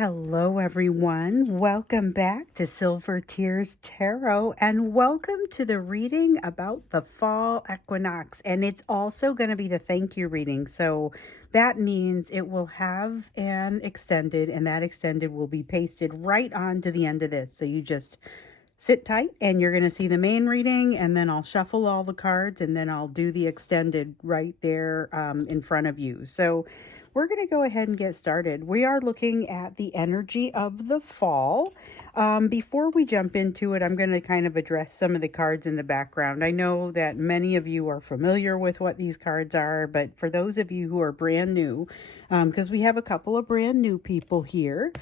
Hello, everyone. Welcome back to Silver Tears Tarot, and welcome to the reading about the fall equinox. And it's also going to be the thank you reading. So that means it will have an extended, and that extended will be pasted right on to the end of this. So you just sit tight and you're going to see the main reading, and then I'll shuffle all the cards, and then I'll do the extended right there in front of you. So we're going to go ahead and get started. We are looking at the energy of the fall. Before we jump into it, I'm going to kind of address some of the cards in the background. I know that many of you are familiar with what these cards are, but for those of you who are brand new, because we have a couple of brand new people here,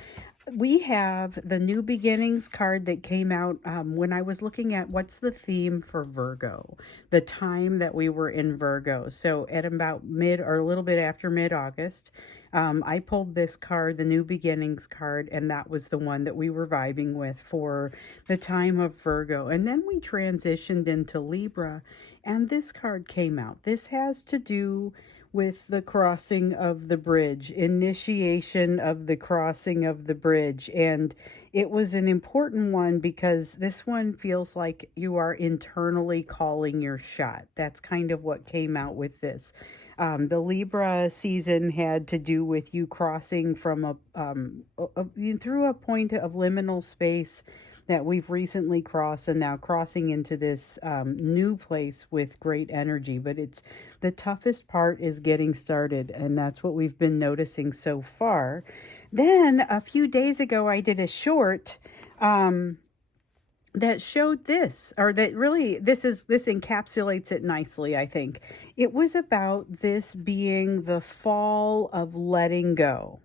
we have the New Beginnings card that came out when I was looking at what's the theme for Virgo, the time that we were in Virgo. So at about mid or a little bit after mid-August, I pulled this card, the New Beginnings card, and that was the one that we were vibing with for the time of Virgo. And then we transitioned into Libra, and this card came out. This has to do with the crossing of the bridge, initiation of the crossing of the bridge. And it was an important one because this one feels like you are internally calling your shot. That's kind of what came out with this. The Libra season had to do with you crossing from through a point of liminal space that we've recently crossed, and now crossing into this new place with great energy. But it's the toughest part is getting started, and that's what we've been noticing so far. Then a few days ago, I did a short that showed this, or that really this encapsulates it nicely. I think it was about this being the fall of letting go,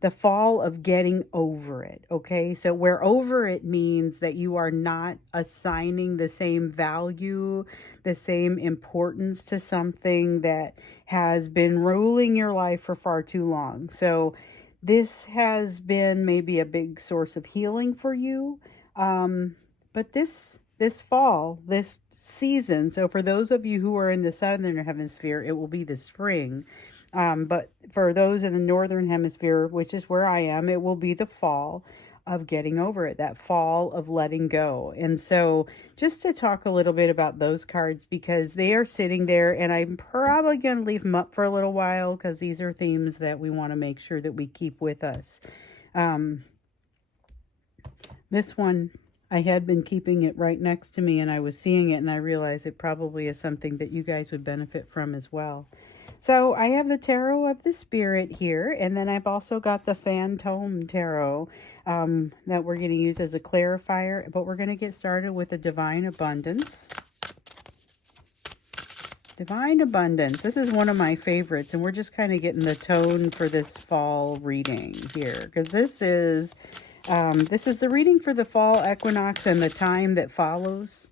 the fall of getting over it. Okay, so where over it means that you are not assigning the same value, the same importance to something that has been ruling your life for far too long. So this has been maybe a big source of healing for you. But this fall, this season, so for those of you who are in the southern hemisphere, it will be the spring. But for those in the northern hemisphere, which is where I am, it will be the fall of getting over it, that fall of letting go. And so just to talk a little bit about those cards, because they are sitting there, and I'm probably going to leave them up for a little while because these are themes that we want to make sure that we keep with us. This one, I had been keeping it right next to me, and I was seeing it, and I realized it probably is something that you guys would benefit from as well. So I have the Tarot of the Spirit here, and then I've also got the Phantom Tarot that we're going to use as a clarifier, but we're going to get started with the Divine Abundance. Divine Abundance. This is one of my favorites, and we're just kind of getting the tone for this fall reading here, because this is the reading for the fall equinox and the time that follows.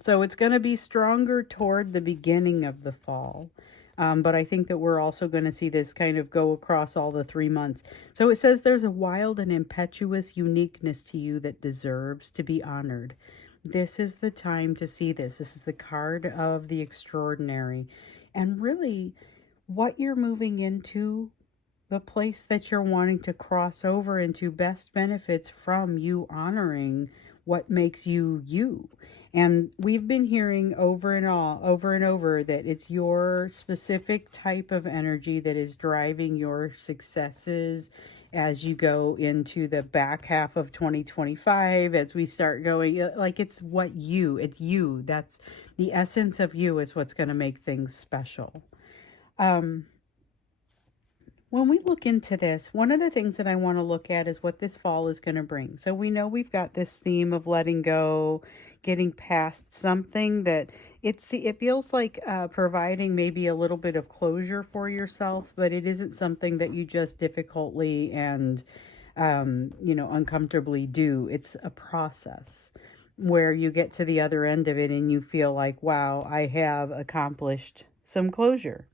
So it's going to be stronger toward the beginning of the fall. But I think that we're also going to see this kind of go across all the 3 months. So it says there's a wild and impetuous uniqueness to you that deserves to be honored. This is the time to see this. This is the card of the extraordinary. And really, what you're moving into, the place that you're wanting to cross over into, best benefits from you honoring what makes you you. And we've been hearing over and over that it's your specific type of energy that is driving your successes as you go into the back half of 2025, as we start going, like it's you. That's the essence of you, is what's going to make things special. When we look into this, one of the things that I want to look at is what this fall is going to bring. So we know we've got this theme of letting go, getting past something that it feels like providing maybe a little bit of closure for yourself, but it isn't something that you just difficultly and uncomfortably do. It's a process where you get to the other end of it and you feel like, wow, I have accomplished some closure.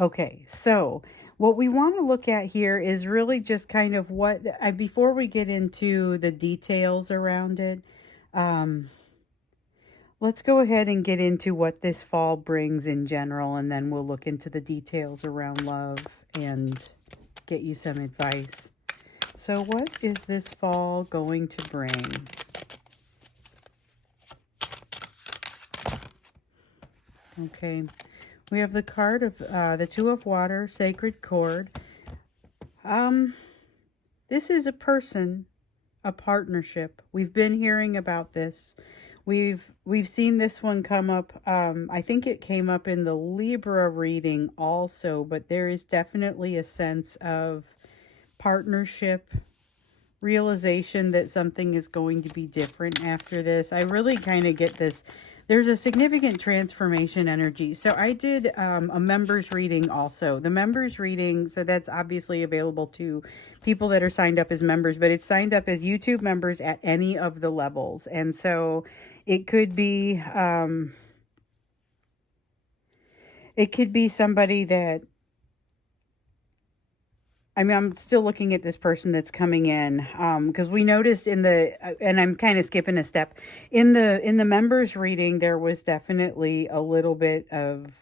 Okay, so what we want to look at here is really just kind of before we get into the details around it, Let's go ahead and get into what this fall brings in general, and then we'll look into the details around love and get you some advice. So what is this fall going to bring? Okay, we have the card of the Two of Water, Sacred Cord. This is a person, a partnership. We've been hearing about this. We've seen this one come up. I think it came up in the Libra reading also, but there is definitely a sense of partnership, realization that something is going to be different after this. I really kind of get this. There's a significant transformation energy. So I did a members reading also. The members reading, so that's obviously available to people that are signed up as members, but it's signed up as YouTube members at any of the levels. And so it could be somebody that, I mean, I'm still looking at this person that's coming in, because we noticed in the, and I'm kind of skipping a step, in the members reading, there was definitely a little bit of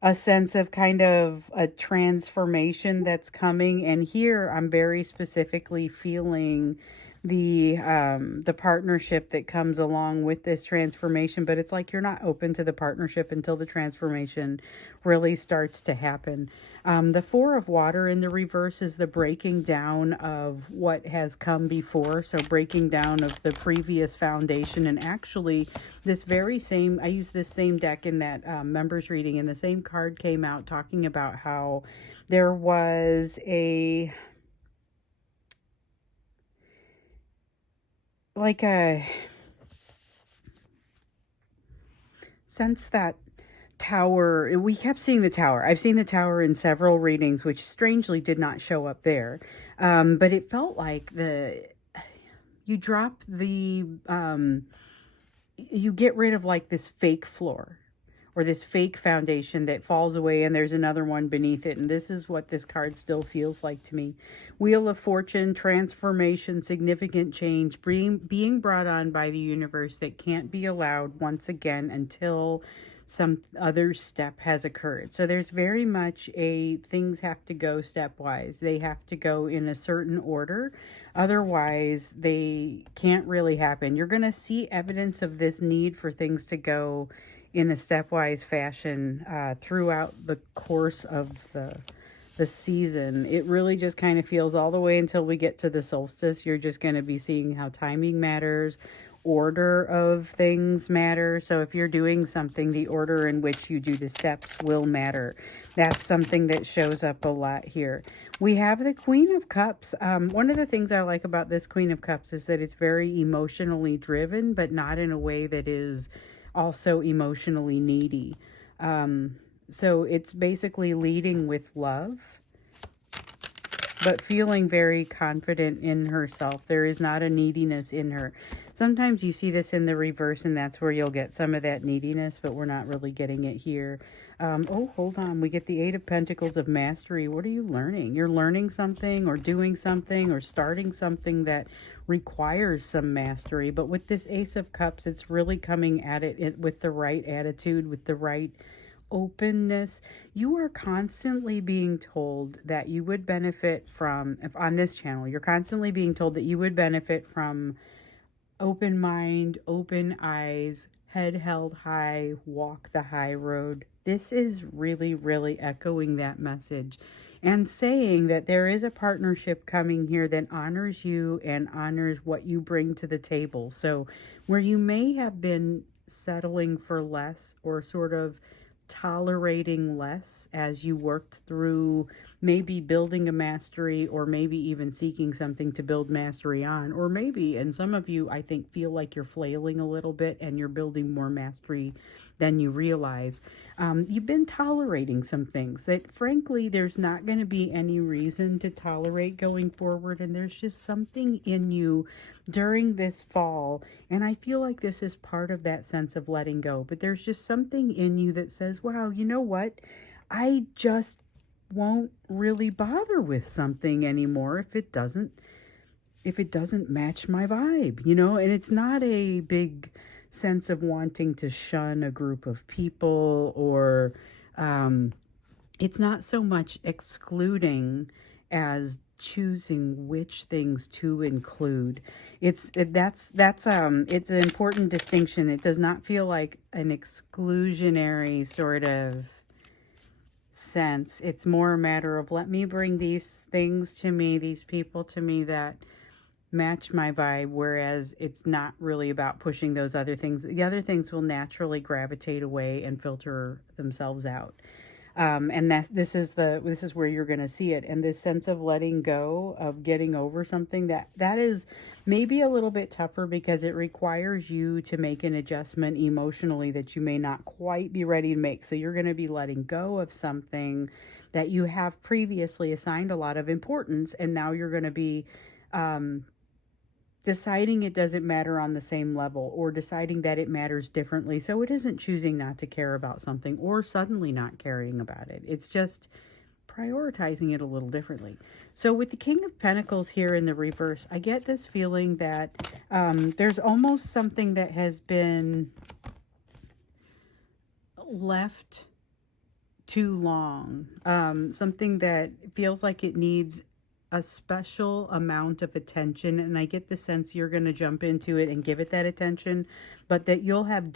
a sense of kind of a transformation that's coming. And here I'm very specifically feeling the partnership that comes along with this transformation, but it's like you're not open to the partnership until the transformation really starts to happen. The Four of Water in the reverse is the breaking down of what has come before, so breaking down of the previous foundation. And actually this very same, I used this same deck in that members reading, and the same card came out talking about how there was a sense that tower, we kept seeing the tower. I've seen the tower in several readings, which strangely did not show up there. But it felt like you drop the, you get rid of like this fake floor or this fake foundation that falls away, and there's another one beneath it. And this is what this card still feels like to me. Wheel of Fortune, transformation, significant change, being brought on by the universe that can't be allowed once again until some other step has occurred. So there's very much things have to go stepwise. They have to go in a certain order. Otherwise, they can't really happen. You're going to see evidence of this need for things to go in a stepwise fashion throughout the course of the season. It really just kind of feels all the way until we get to the solstice. You're just going to be seeing how timing matters, order of things matter. So if you're doing something, the order in which you do the steps will matter. That's something that shows up a lot here. We have the Queen of Cups. One of the things I like about this Queen of Cups is that it's very emotionally driven, but not in a way that is also emotionally needy. So it's basically leading with love, but feeling very confident in herself. There is not a neediness in her. Sometimes you see this in the reverse, and that's where you'll get some of that neediness, but we're not really getting it here. Oh, hold on. We get the Eight of Pentacles of Mastery. What are you learning? You're learning something or doing something or starting something that requires some mastery. But with this Ace of Cups, it's really coming at it with the right attitude, with the right openness. You are constantly being told that you would benefit from, if on this channel, you're constantly being told that you would benefit from open mind, open eyes, head held high, walk the high road. This is really, really echoing that message and saying that there is a partnership coming here that honors you and honors what you bring to the table. So where you may have been settling for less or sort of tolerating less as you worked through maybe building a mastery, or maybe even seeking something to build mastery on, or maybe, and some of you I think feel like you're flailing a little bit and you're building more mastery than you realize. You've been tolerating some things that frankly there's not going to be any reason to tolerate going forward, and there's just something in you during this fall, and I feel like this is part of that sense of letting go, but there's just something in you that says, wow, you know what, I just won't really bother with something anymore if it doesn't match my vibe, you know. And it's not a big sense of wanting to shun a group of people, or it's not so much excluding as choosing which things to include. It's an important distinction. It does not feel like an exclusionary sort of sense. It's more a matter of, let me bring these things to me, these people to me that match my vibe, whereas it's not really about pushing those other things. The other things will naturally gravitate away and filter themselves out. And this is where you're going to see it. And this sense of letting go, of getting over something, that is maybe a little bit tougher because it requires you to make an adjustment emotionally that you may not quite be ready to make. So you're going to be letting go of something that you have previously assigned a lot of importance, and now you're going to be deciding it doesn't matter on the same level, or deciding that it matters differently. So it isn't choosing not to care about something or suddenly not caring about it. It's just prioritizing it a little differently. So with the King of Pentacles here in the reverse, I get this feeling that there's almost something that has been left too long. Something that feels like it needs a special amount of attention, and I get the sense you're going to jump into it and give it that attention, but that you'll have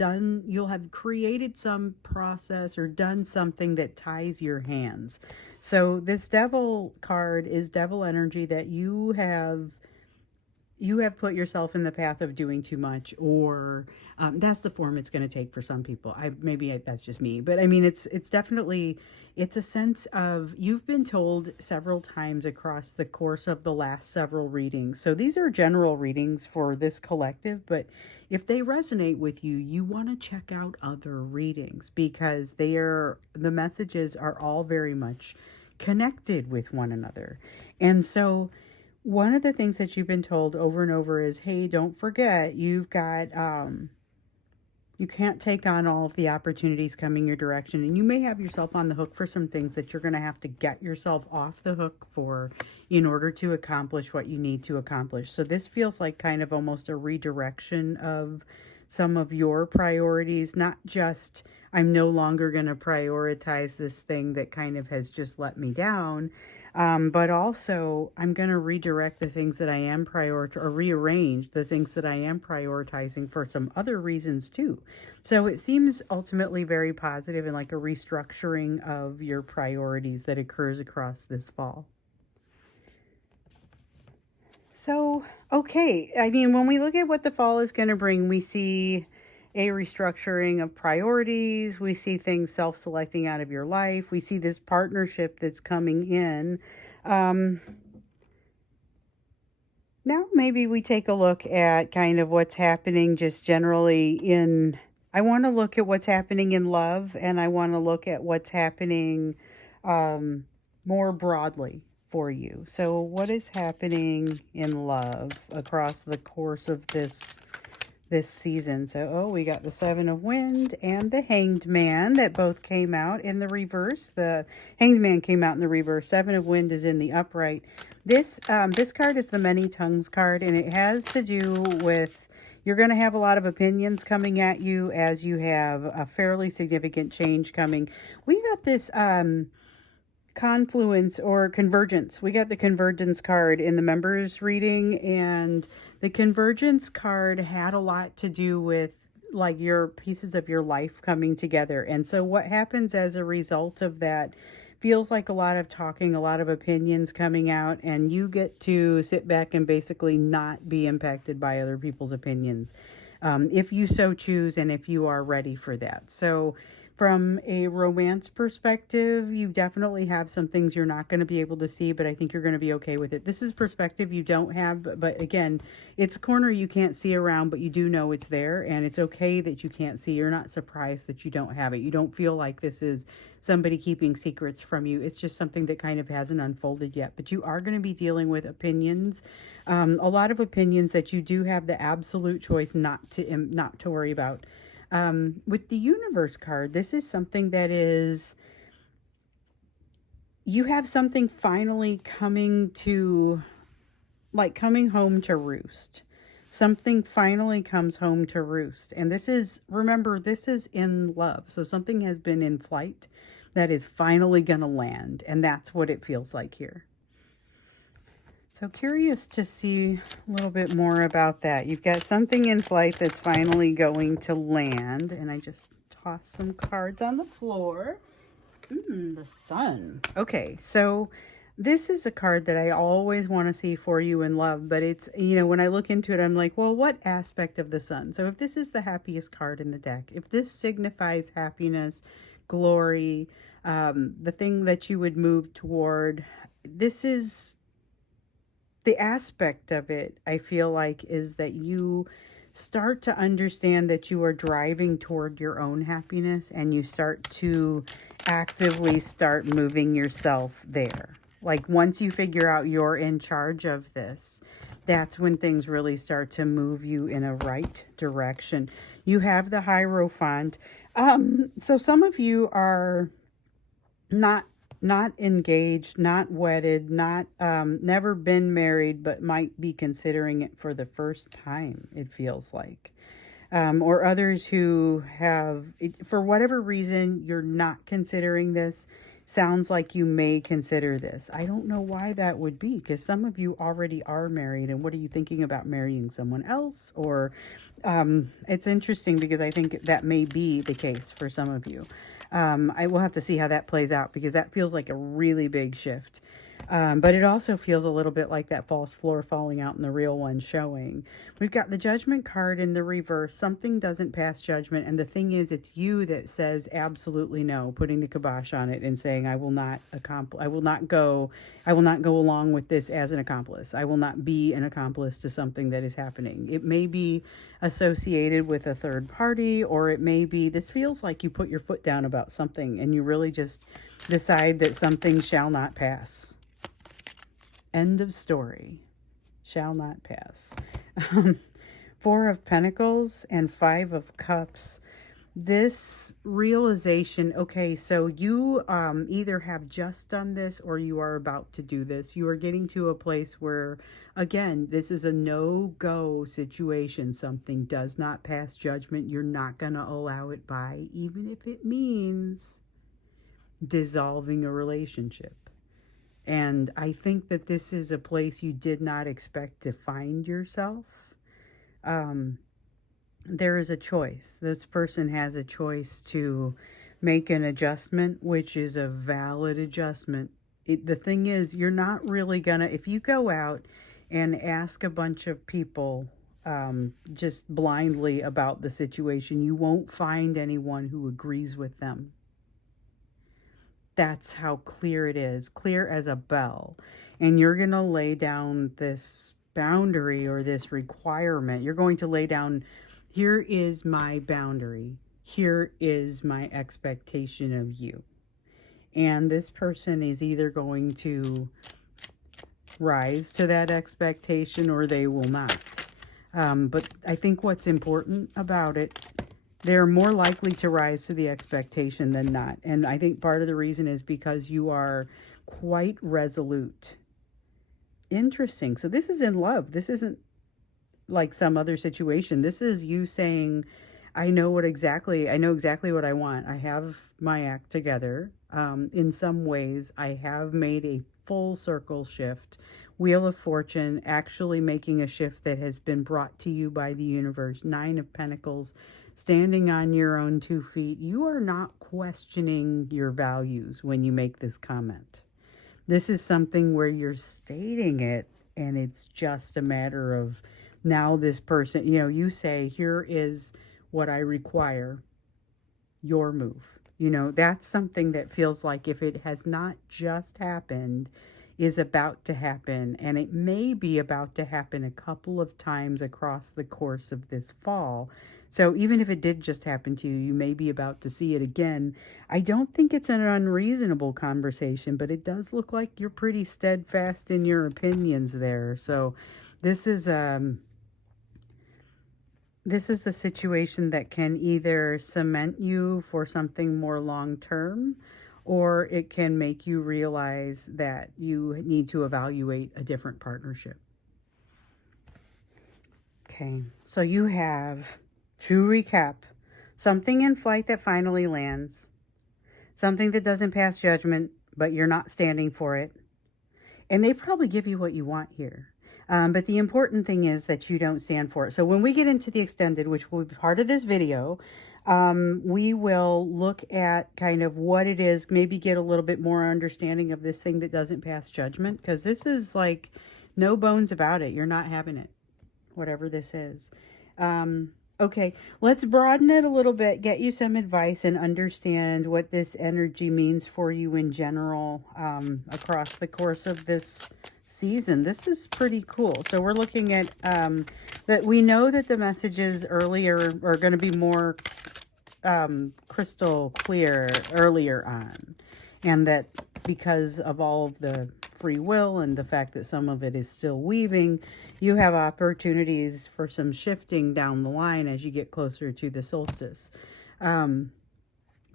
created some process or done something that ties your hands. So this Devil card is devil energy, that you have put yourself in the path of doing too much, or that's the form it's going to take for some people. That's just me, but I mean, it's definitely, it's a sense of, you've been told several times across the course of the last several readings. So these are general readings for this collective, but if they resonate with you, you want to check out other readings, because the messages are all very much connected with one another. And so one of the things that you've been told over and over is, hey, don't forget, you've got, you can't take on all of the opportunities coming your direction. And you may have yourself on the hook for some things that you're going to have to get yourself off the hook for in order to accomplish what you need to accomplish. So this feels like kind of almost a redirection of some of your priorities, not just, I'm no longer going to prioritize this thing that kind of has just let me down. But also, I'm going to redirect the things that I am or rearrange the things that I am prioritizing for some other reasons too. So it seems ultimately very positive, and like a restructuring of your priorities that occurs across this fall. So, okay, I mean, when we look at what the fall is going to bring, we see a restructuring of priorities. We see things self-selecting out of your life. We see this partnership that's coming in. Now maybe we take a look at kind of what's happening just generally I want to look at what's happening in love, and I want to look at what's happening more broadly for you. So what is happening in love across the course of this season? So, we got the Seven of Wind and the Hanged Man that both came out in the reverse. The Hanged Man came out in the reverse. Seven of Wind is in the upright. This card is the Many Tongues card, and it has to do with, you're going to have a lot of opinions coming at you as you have a fairly significant change coming. We got this confluence or convergence. We got the convergence card in the members reading, and the convergence card had a lot to do with like your pieces of your life coming together. And so what happens as a result of that feels like a lot of talking, a lot of opinions coming out, and you get to sit back and basically not be impacted by other people's opinions, if you so choose, and if you are ready for that. So from a romance perspective, you definitely have some things you're not going to be able to see, but I think you're going to be okay with it. This is perspective you don't have, but again, it's a corner you can't see around, but you do know it's there, and it's okay that you can't see. You're not surprised that you don't have it. You don't feel like this is somebody keeping secrets from you. It's just something that kind of hasn't unfolded yet, but you are going to be dealing with opinions, a lot of opinions that you do have the absolute choice not to worry about. With the Universe card, this is something that is, you have something finally coming home to roost. Something finally comes home to roost. And this is, remember, this is in love. So something has been in flight that is finally going to land. And that's what it feels like here. So curious to see a little bit more about that. You've got something in flight that's finally going to land. And I just tossed some cards on the floor. The sun. Okay, so this is a card that I always want to see for you in love, but it's, you know, when I look into it, I'm like, well, what aspect of the sun? So if this is the happiest card in the deck, if this signifies happiness, glory, the thing that you would move toward, this is the aspect of it, I feel like, is that you start to understand that you are driving toward your own happiness, and you start to actively start moving yourself there. Like once you figure out you're in charge of this, that's when things really start to move you in a right direction. You have the Hierophant. So some of you are not engaged, not wedded, not never been married, but might be considering it for the first time, it feels like. Or others who have, for whatever reason, you're not considering this. Sounds like you may consider this. I don't know why that would be, because some of you already are married. And what are you thinking about, marrying someone else? Or it's interesting because I think that may be the case for some of you. I will have to see how that plays out, because that feels like a really big shift. But it also feels a little bit like that false floor falling out in the real one showing. We've got the Judgment card in the reverse. Something doesn't pass judgment. And the thing is, it's you that says absolutely no, putting the kibosh on it and saying, I will not go along with this as an accomplice. I will not be an accomplice to something that is happening. It may be associated with a third party, or it may be, this feels like you put your foot down about something and you really just decide that something shall not pass. End of story. Shall not pass. Four of Pentacles and Five of Cups. This realization, okay, so you either have just done this or you are about to do this. You are getting to a place where, again, this is a no-go situation. Something does not pass judgment. You're not going to allow it by, even if it means dissolving a relationship. And I think that this is a place you did not expect to find yourself. There is a choice. This person has a choice to make an adjustment, which is a valid adjustment. The thing is, you're not really gonna, if you go out and ask a bunch of people just blindly about the situation, you won't find anyone who agrees with them. That's how clear it is, clear as a bell. And you're going to lay down this boundary or this requirement. You're going to lay down, here is my boundary. Here is my expectation of you. And this person is either going to rise to that expectation or they will not. But I think what's important about it, they're more likely to rise to the expectation than not. And I think part of the reason is because you are quite resolute. Interesting. So this is in love. This isn't like some other situation. This is you saying, I know exactly what I want. I have my act together. In some ways, I have made a full circle shift. Wheel of Fortune, actually making a shift that has been brought to you by the universe. Nine of Pentacles, standing on your own 2 feet. You are not questioning your values when you make this comment. This is something where you're stating it, and it's just a matter of now this person, you know, you say, here is what I require, your move. You know, that's something that feels like, if it has not just happened, is about to happen. And it may be about to happen a couple of times across the course of this fall. So even if it did just happen to you, you may be about to see it again. I don't think it's an unreasonable conversation, but it does look like you're pretty steadfast in your opinions there. So this is a situation that can either cement you for something more long-term, or it can make you realize that you need to evaluate a different partnership. Okay, so you have, to recap, something in flight that finally lands, something that doesn't pass judgment, but you're not standing for it. And they probably give you what you want here. But the important thing is that you don't stand for it. So when we get into the extended, which will be part of this video, we will look at kind of what it is, maybe get a little bit more understanding of this thing that doesn't pass judgment, because this is like no bones about it. You're not having it, whatever this is. Okay, let's broaden it a little bit, get you some advice, and understand what this energy means for you in general across the course of this season. This is pretty cool. So we're looking at that. We know that the messages earlier are going to be more crystal clear earlier on, and that because of all of the free will and the fact that some of it is still weaving, you have opportunities for some shifting down the line as you get closer to the solstice. The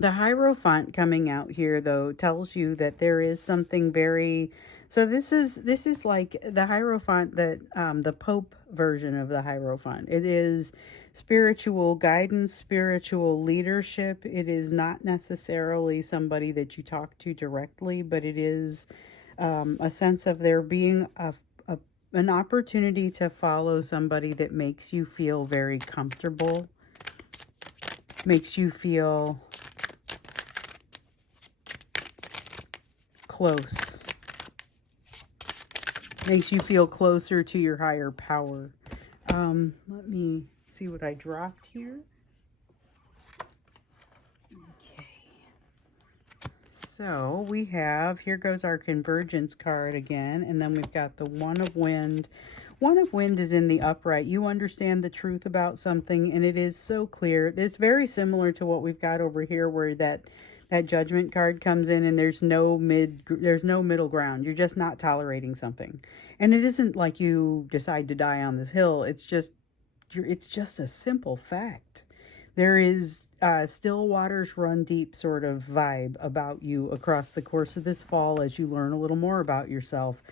Hierophant coming out here, though, tells you that there is something very... So this is like the Hierophant, that the Pope version of the Hierophant. It is spiritual guidance, spiritual leadership. It is not necessarily somebody that you talk to directly, but it is a sense of there being an opportunity to follow somebody that makes you feel very comfortable, makes you feel close, makes you feel closer to your higher power. Let me see what I dropped here. Okay. So we have, here goes our convergence card again, and then we've got the One of Wind. One of Wind is in the upright. You understand the truth about something, and it is so clear. It's very similar to what we've got over here, where that Judgment card comes in, and there's no middle ground. You're just not tolerating something, and it isn't like you decide to die on this hill. It's just a simple fact. There is still waters run deep sort of vibe about you across the course of this fall as you learn a little more about yourself.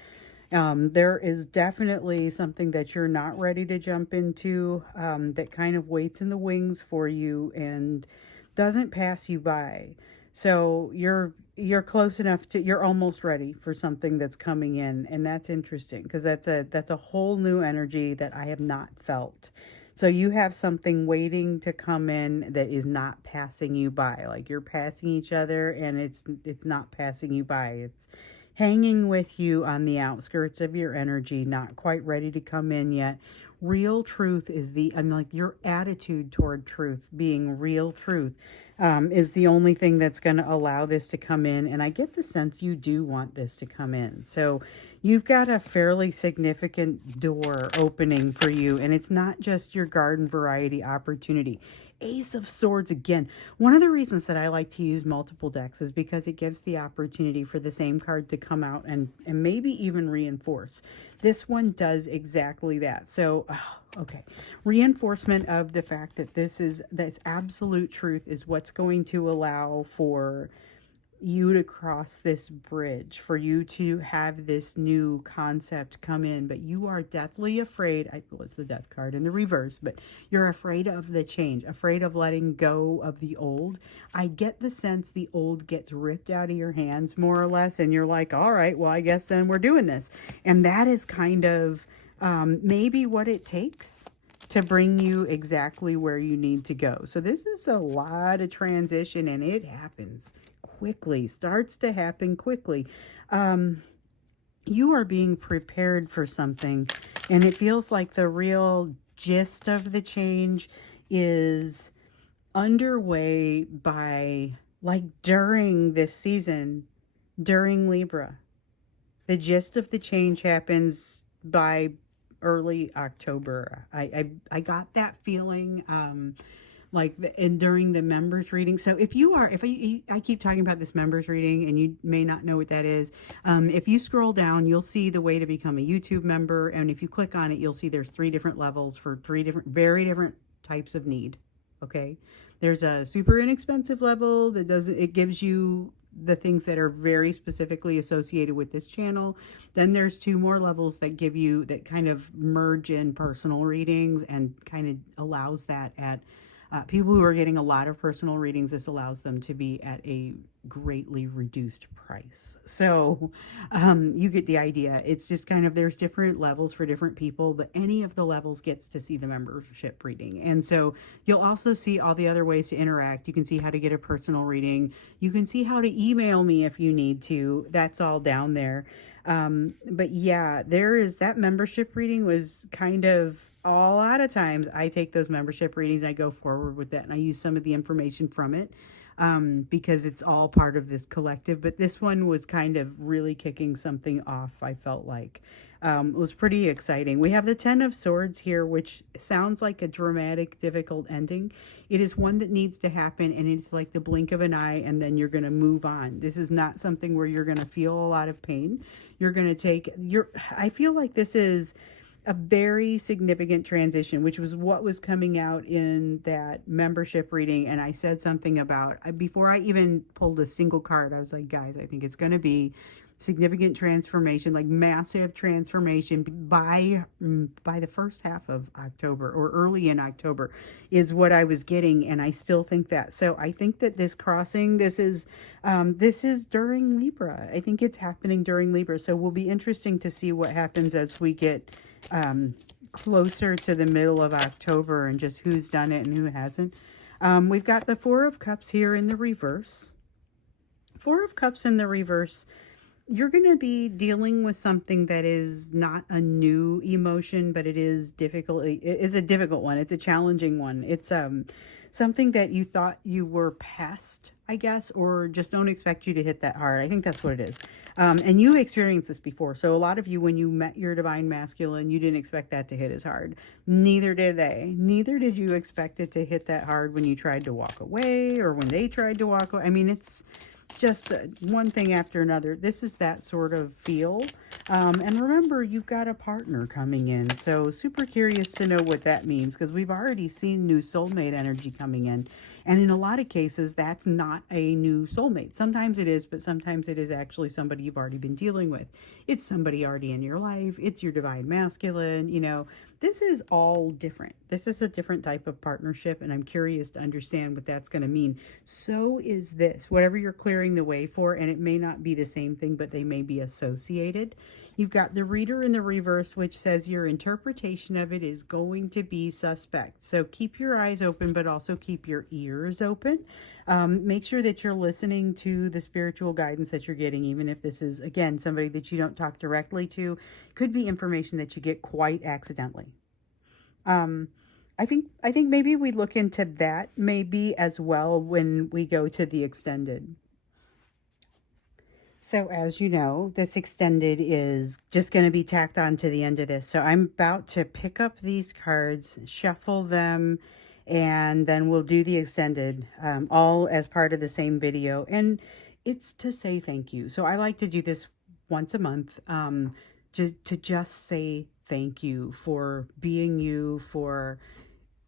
There is definitely something that you're not ready to jump into, that kind of waits in the wings for you and doesn't pass you by. So you're close enough to, you're almost ready for something that's coming in, and that's interesting because that's a whole new energy that I have not felt. So you have something waiting to come in that is not passing you by. Like you're passing each other, and it's not passing you by. It's hanging with you on the outskirts of your energy, not quite ready to come in yet. Real truth is like your attitude toward truth, being real truth, is the only thing that's going to allow this to come in. And I get the sense you do want this to come in. So you've got a fairly significant door opening for you, and it's not just your garden variety opportunity. Ace of Swords again. One of the reasons that I like to use multiple decks is because it gives the opportunity for the same card to come out and maybe even reinforce. This one does exactly that. So, okay. Reinforcement of the fact that this absolute truth is what's going to allow for you to cross this bridge, for you to have this new concept come in. But you are deathly afraid. It's the Death card in the reverse, but you're afraid of the change, afraid of letting go of the old. I get the sense the old gets ripped out of your hands more or less, and you're like, all right, well, I guess then we're doing this. And that is kind of maybe what it takes to bring you exactly where you need to go. So this is a lot of transition, and it happens quickly, starts to happen quickly. You are being prepared for something, and it feels like the real gist of the change is underway by, like, during this season, during Libra. The gist of the change happens by early October. I got that feeling, and during the members reading. So I keep talking about this members reading, and you may not know what that is. If you scroll down, you'll see the way to become a YouTube member, and if you click on it, you'll see there's 3 different levels for 3 very different types of need. Okay, there's a super inexpensive level that gives you the things that are very specifically associated with this channel. Then there's 2 more levels that give you, that kind of merge in personal readings and kind of allows that at people who are getting a lot of personal readings, this allows them to be at a greatly reduced price. So you get the idea. It's just kind of, there's different levels for different people, but any of the levels gets to see the membership reading. And so you'll also see all the other ways to interact. You can see how to get a personal reading. You can see how to email me if you need to. That's all down there. But yeah, there is that membership reading was kind of, a lot of times I take those membership readings, I go forward with that, and I use some of the information from it because it's all part of this collective. But this one was kind of really kicking something off, I felt like. It was pretty exciting. We have the 10 of Swords here, which sounds like a dramatic, difficult ending. It is one that needs to happen, and it's like the blink of an eye, and then you're going to move on. This is not something where you're going to feel a lot of pain. You're going to take your, I feel like this is a very significant transition, which was what was coming out in that membership reading. And I said something about, before I even pulled a single card, I was like, guys, I think it's going to be significant transformation, like massive transformation by the first half of October or early in October is what I was getting, and I still think that. So I think that this crossing, this is during Libra. I think it's happening during Libra. So will be interesting to see what happens as we get closer to the middle of October and just who's done it and who hasn't. We've got the Four of Cups here in the reverse. Four of Cups in the reverse. You're going to be dealing with something that is not a new emotion, but it is difficult. It's a difficult one. It's a challenging one. It's something that you thought you were past, I guess, or just don't expect you to hit that hard. I think that's what it is. And you experienced this before. So a lot of you, when you met your divine masculine, you didn't expect that to hit as hard. Neither did they. Neither did you expect it to hit that hard when you tried to walk away or when they tried to walk away. I mean, it's just one thing after another. This is that sort of feel. And remember, you've got a partner coming in. So super curious to know what that means, because we've already seen new soulmate energy coming in. And in a lot of cases, that's not a new soulmate. Sometimes it is, but sometimes it is actually somebody you've already been dealing with. It's somebody already in your life. It's your divine masculine. You know, this is all different. This is a different type of partnership, and I'm curious to understand what that's going to mean. So is this, whatever you're clearing the way for, and it may not be the same thing, but they may be associated. You've got the Reader in the reverse, which says your interpretation of it is going to be suspect. So keep your eyes open, but also keep your ears open. Make sure that you're listening to the spiritual guidance that you're getting, even if this is, again, somebody that you don't talk directly to. Could be information that you get quite accidentally. I think maybe we look into that maybe as well when we go to the extended. So as you know, this extended is just going to be tacked on to the end of this. So I'm about to pick up these cards, shuffle them, and then we'll do the extended, all as part of the same video. And it's to say thank you. So I like to do this once a month, to just say thank you for being you, for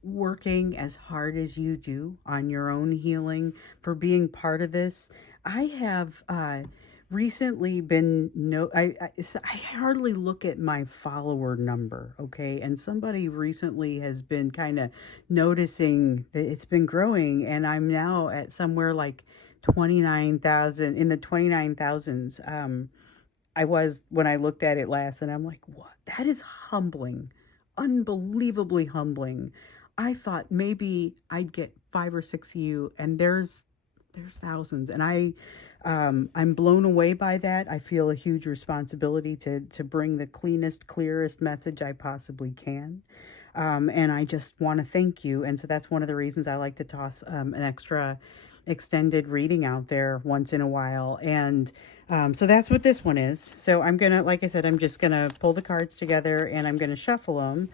working as hard as you do on your own healing, for being part of this. I have recently been I hardly look at my follower number, okay, and somebody recently has been kind of noticing that it's been growing, and I'm now at somewhere like 29,000, in the 29,000s. I was when I looked at it last, and I'm like, what? That is humbling, unbelievably humbling. I thought maybe I'd get 5 or 6 of you, and there's thousands, and I'm blown away by that. I feel a huge responsibility to bring the cleanest, clearest message I possibly can. And I just want to thank you. And so that's one of the reasons I like to toss an extra extended reading out there once in a while. And so that's what this one is. So I'm going to, like I said, I'm just going to pull the cards together and I'm going to shuffle them.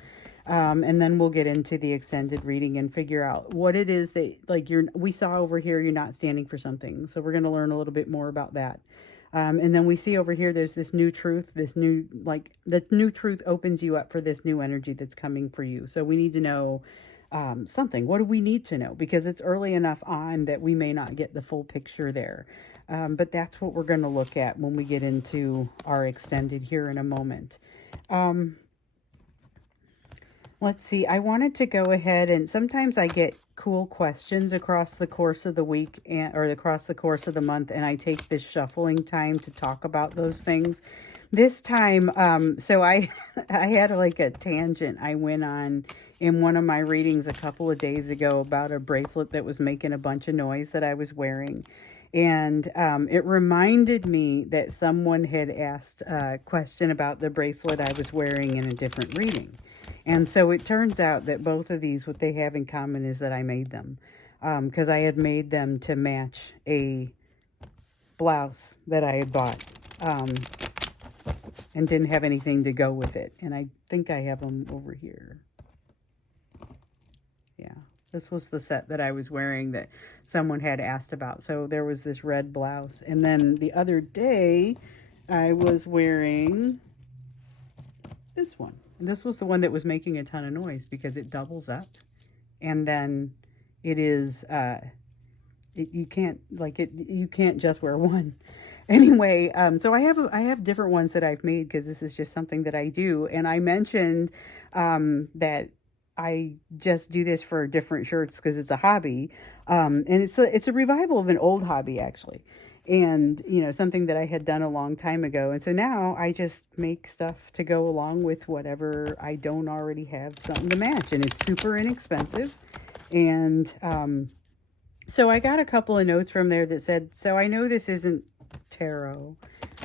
And then we'll get into the extended reading and figure out what it is that, like, we saw over here, you're not standing for something. So we're going to learn a little bit more about that. And then we see over here, there's this new truth, this new, like, the new truth opens you up for this new energy that's coming for you. So we need to know something. What do we need to know? Because it's early enough on that we may not get the full picture there. But that's what we're going to look at when we get into our extended here in a moment. Let's see. I wanted to go ahead, and sometimes I get cool questions across the course of the week or across the course of the month, and I take this shuffling time to talk about those things. This time, so I I had like a tangent I went on in one of my readings a couple of days ago about a bracelet that was making a bunch of noise that I was wearing. And it reminded me that someone had asked a question about the bracelet I was wearing in a different reading. And so it turns out that both of these, what they have in common is that I made them. Because I had made them to match a blouse that I had bought. And didn't have anything to go with it. And I think I have them over here. Yeah. This was the set that I was wearing that someone had asked about. So there was this red blouse. And then the other day, I was wearing this one. And this was the one that was making a ton of noise because it doubles up. And then it is, you can't just wear one. Anyway, so I have different ones that I've made because this is just something that I do. And I mentioned that I just do this for different shirts because it's a hobby. And it's a revival of an old hobby, actually. And, something that I had done a long time ago. And so now I just make stuff to go along with whatever I don't already have something to match. And it's super inexpensive. And so I got a couple of notes from there that said, so I know this isn't tarot,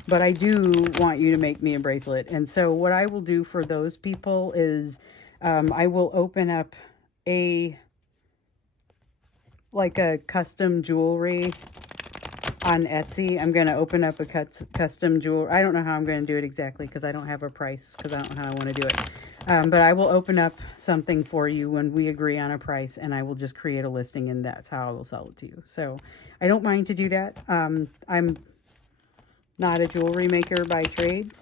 but I do want you to make me a bracelet. And so what I will do for those people is I will open up a custom jewelry on Etsy. I'm going to open up a custom jewelry. I don't know how I'm going to do it exactly because I don't have a price because I don't know how I want to do it. But I will open up something for you when we agree on a price, and I will just create a listing, and that's how I will sell it to you. So I don't mind to do that. I'm not a jewelry maker by trade.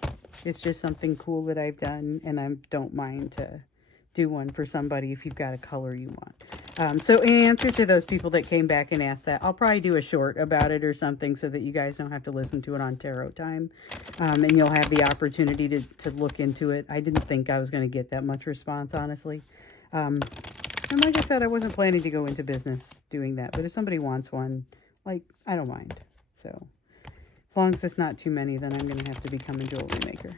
It's just something cool that I've done, and I don't mind to do one for somebody if you've got a color you want. So in answer to those people that came back and asked that, I'll probably do a short about it or something so that you guys don't have to listen to it on tarot time. And you'll have the opportunity to look into it. I didn't think I was going to get that much response, honestly. And like I said, I wasn't planning to go into business doing that. But if somebody wants one, I don't mind. So as long as it's not too many, then I'm going to have to become a jewelry maker.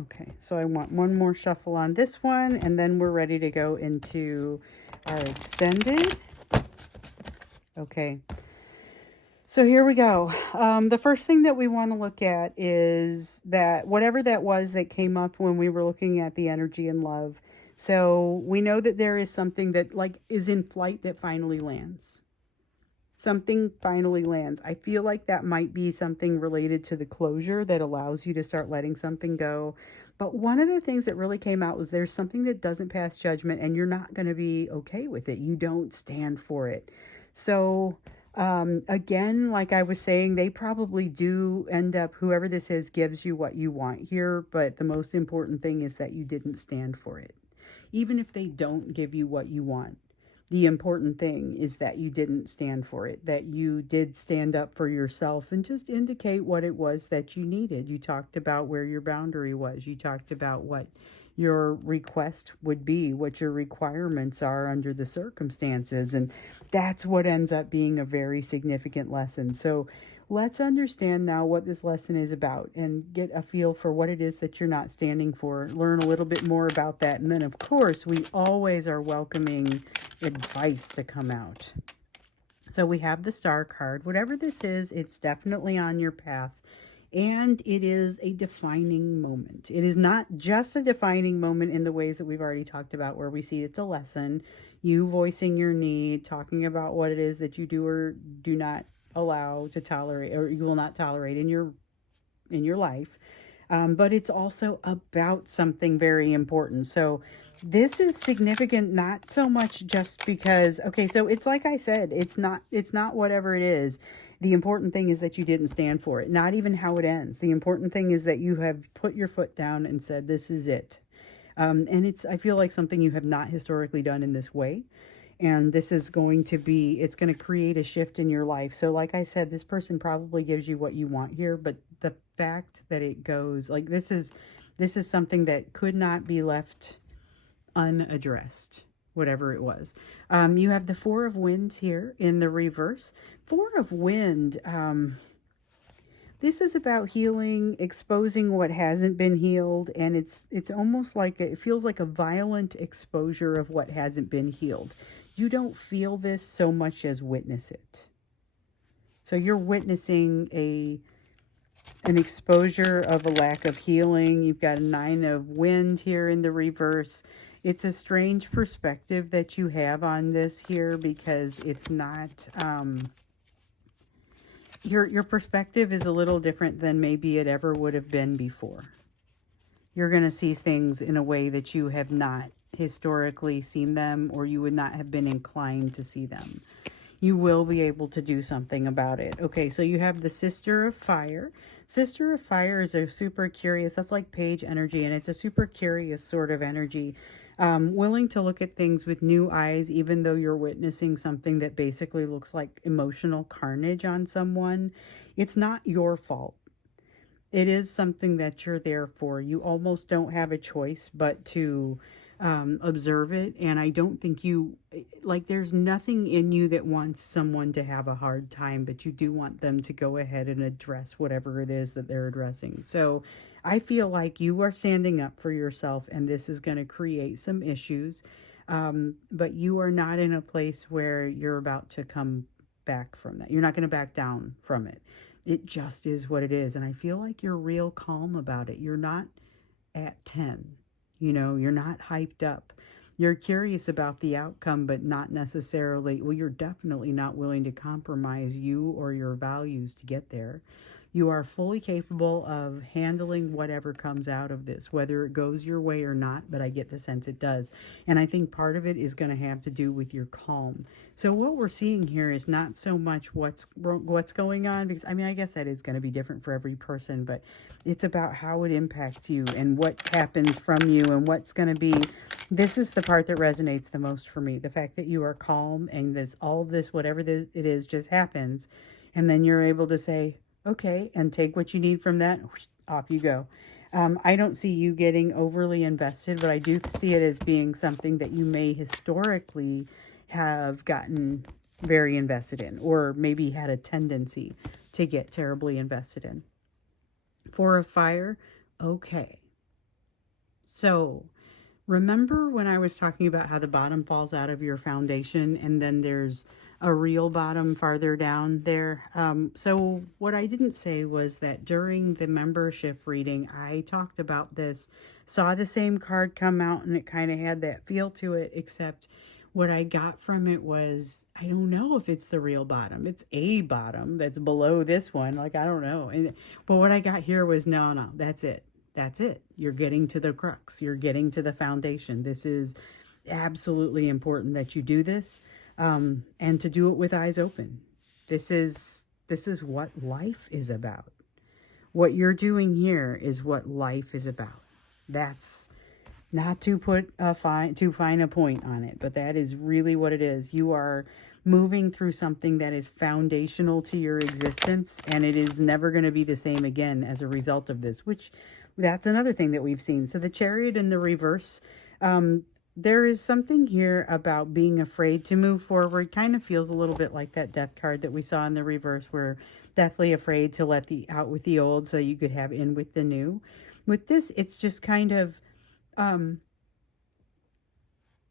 Okay, so I want one more shuffle on this one, and then we're ready to go into our extended. Okay, so here we go. The first thing that we want to look at is that whatever that was that came up when we were looking at the energy and love. So we know that there is something that is in flight that finally lands. Something finally lands. I feel like that might be something related to the closure that allows you to start letting something go. But one of the things that really came out was there's something that doesn't pass judgment, and you're not going to be okay with it. You don't stand for it. So again, like I was saying, they probably do end up, whoever this is gives you what you want here. But the most important thing is that you didn't stand for it. Even if they don't give you what you want. The important thing is that you didn't stand for it, that you did stand up for yourself and just indicate what it was that you needed. You talked about where your boundary was. You talked about what your request would be, what your requirements are under the circumstances. And that's what ends up being a very significant lesson. So let's understand now what this lesson is about and get a feel for what it is that you're not standing for. Learn a little bit more about that. And then, of course, we always are welcoming advice to come out. So we have the Star card. Whatever this is, it's definitely on your path. And it is a defining moment. It is not just a defining moment in the ways that we've already talked about, where we see it's a lesson, you voicing your need, talking about what it is that you do or do not allow to tolerate, or you will not tolerate in your life. But it's also about something very important. So this is significant, not so much just because, okay, so it's like I said, it's not whatever it is. The important thing is that you didn't stand for it, not even how it ends. The important thing is that you have put your foot down and said, this is it. And I feel like something you have not historically done in this way. And this is going to be, it's going to create a shift in your life. So like I said, this person probably gives you what you want here, but the fact that it goes like this is something that could not be left unaddressed, whatever it was. You have the Four of Winds here in the reverse. Four of Wind, this is about healing, exposing what hasn't been healed, and it's almost like it feels like a violent exposure of what hasn't been healed. You don't feel this so much as witness it. So you're witnessing an exposure of a lack of healing. You've got a Nine of Wind here in the reverse. It's a strange perspective that you have on this here, because it's not your perspective is a little different than maybe it ever would have been before. You're going to see things in a way that you have not historically seen them, or you would not have been inclined to see them. You will be able to do something about it. Okay, so you have the Sister of Fire. Sister of Fire is a super curious, that's like page energy, and it's a super curious sort of energy. Willing to look at things with new eyes, even though you're witnessing something that basically looks like emotional carnage on someone. It's not your fault. It is something that you're there for. You almost don't have a choice but to observe it. And I don't think there's nothing in you that wants someone to have a hard time, but you do want them to go ahead and address whatever it is that they're addressing. So I feel like you are standing up for yourself, and this is going to create some issues. But you are not in a place where you're about to come back from that. You're not going to back down from it. It just is what it is. And I feel like you're real calm about it. You're not at 10. You're not hyped up. You're curious about the outcome, but not necessarily, well, you're definitely not willing to compromise you or your values to get there. You are fully capable of handling whatever comes out of this, whether it goes your way or not, but I get the sense it does. And I think part of it is going to have to do with your calm. So what we're seeing here is not so much what's going on, because I guess that is going to be different for every person, but it's about how it impacts you and what happens from you and what's going to be. This is the part that resonates the most for me. The fact that you are calm and all of this, whatever it is, just happens. And then you're able to say, okay, and take what you need from that. Off you go. I don't see you getting overly invested, but I do see it as being something that you may historically have gotten very invested in, or maybe had a tendency to get terribly invested in. Four of Fire. Okay. So remember when I was talking about how the bottom falls out of your foundation, and then there's a real bottom farther down there? So what I didn't say was that during the membership reading, I talked about this, saw the same card come out, and it kind of had that feel to it, except what I got from it was, I don't know if it's the real bottom. It's a bottom that's below this one. Like, I don't know. But what I got here was, no, that's it. That's it. You're getting to the crux. You're getting to the foundation. This is absolutely important that you do this, and to do it with eyes open. This is what life is about. What you're doing here is what life is about. That's not to put too fine a point on it, but that is really what it is. You are moving through something that is foundational to your existence, and it is never going to be the same again as a result of this, which that's another thing that we've seen. So the Chariot in the reverse, there is something here about being afraid to move forward. Kind of feels a little bit like that Death card that we saw in the reverse, where deathly afraid to let out with the old so you could have in with the new. With this, it's just kind of,